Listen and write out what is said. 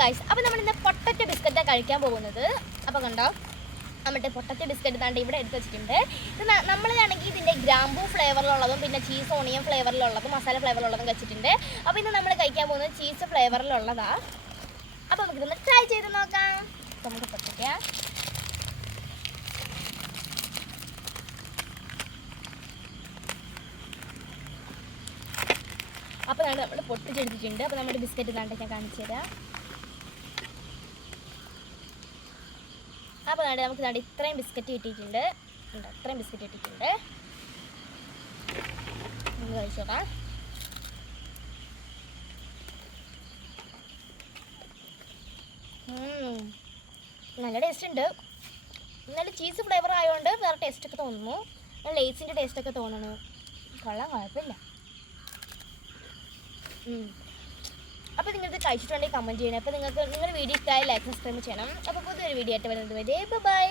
Guys, അപ്പോൾ നമ്മളിന്ന് potato ബിസ്ക്കറ്റാണ് കഴിക്കാൻ പോകുന്നത്. അപ്പോൾ കണ്ടോ, നമ്മുടെ പൊട്ടറ്റോ ബിസ്ക്കറ്റ് താണ്ട് ഇവിടെ എടുത്ത് വെച്ചിട്ടുണ്ട്. ഇത് നമ്മളാണെങ്കിൽ ഇതിൻ്റെ ഗ്രാമ്പൂ ഫ്ലേവറിലുള്ളതും പിന്നെ ചീസ് ഓണിയൻ ഫ്ലേവറിലുള്ളതും മസാല ഫ്ലേവറിലുള്ളതും വെച്ചിട്ടുണ്ട്. അപ്പോൾ ഇന്ന് നമ്മൾ കഴിക്കാൻ പോകുന്നത് ചീസ് ഫ്ലേവറിലുള്ളതാണ്. അപ്പോൾ നമുക്കിതൊന്ന് ട്രൈ ചെയ്ത് നോക്കാം. നമുക്ക് പൊട്ടറ്റോ അപ്പോൾ നമ്മൾ പൊട്ടിച്ചെടുത്തിട്ടുണ്ട്. അപ്പോൾ നമ്മുടെ ബിസ്ക്കറ്റ് താണ്ട് ഞാൻ കാണിച്ചു തരാം. അപ്പോൾ നമുക്ക് താണ്ട് ഇത്രയും ബിസ്ക്കറ്റ് കിട്ടിയിട്ടുണ്ട്. ഇത്രയും ബിസ്ക്കറ്റ് കിട്ടിയിട്ടുണ്ട്. നമുക്ക് കഴിച്ചോക്കാം. നല്ല ടേസ്റ്റ് ഉണ്ട്. നല്ല ചീസ് ഫ്ലേവർ ആയതുകൊണ്ട് വേറെ ടേസ്റ്റൊക്കെ തോന്നുന്നു. ലേസിൻ്റെ ടേസ്റ്റൊക്കെ തോന്നുന്നു. കൊള്ളാം, കുഴപ്പമില്ല. അപ്പോൾ നിങ്ങൾക്ക് കഴിച്ചിട്ടുണ്ടെങ്കിൽ കമൻറ്റ് ചെയ്യണം. അപ്പോൾ നിങ്ങളുടെ വീഡിയോ ഇഷ്ടമായി ലൈക്ക് സബ്സ്ക്രൈബ് ചെയ്യണം. അപ്പോൾ പുതിയൊരു വീഡിയോ ആയിട്ട് വരുന്നത് വരെ ബൈ.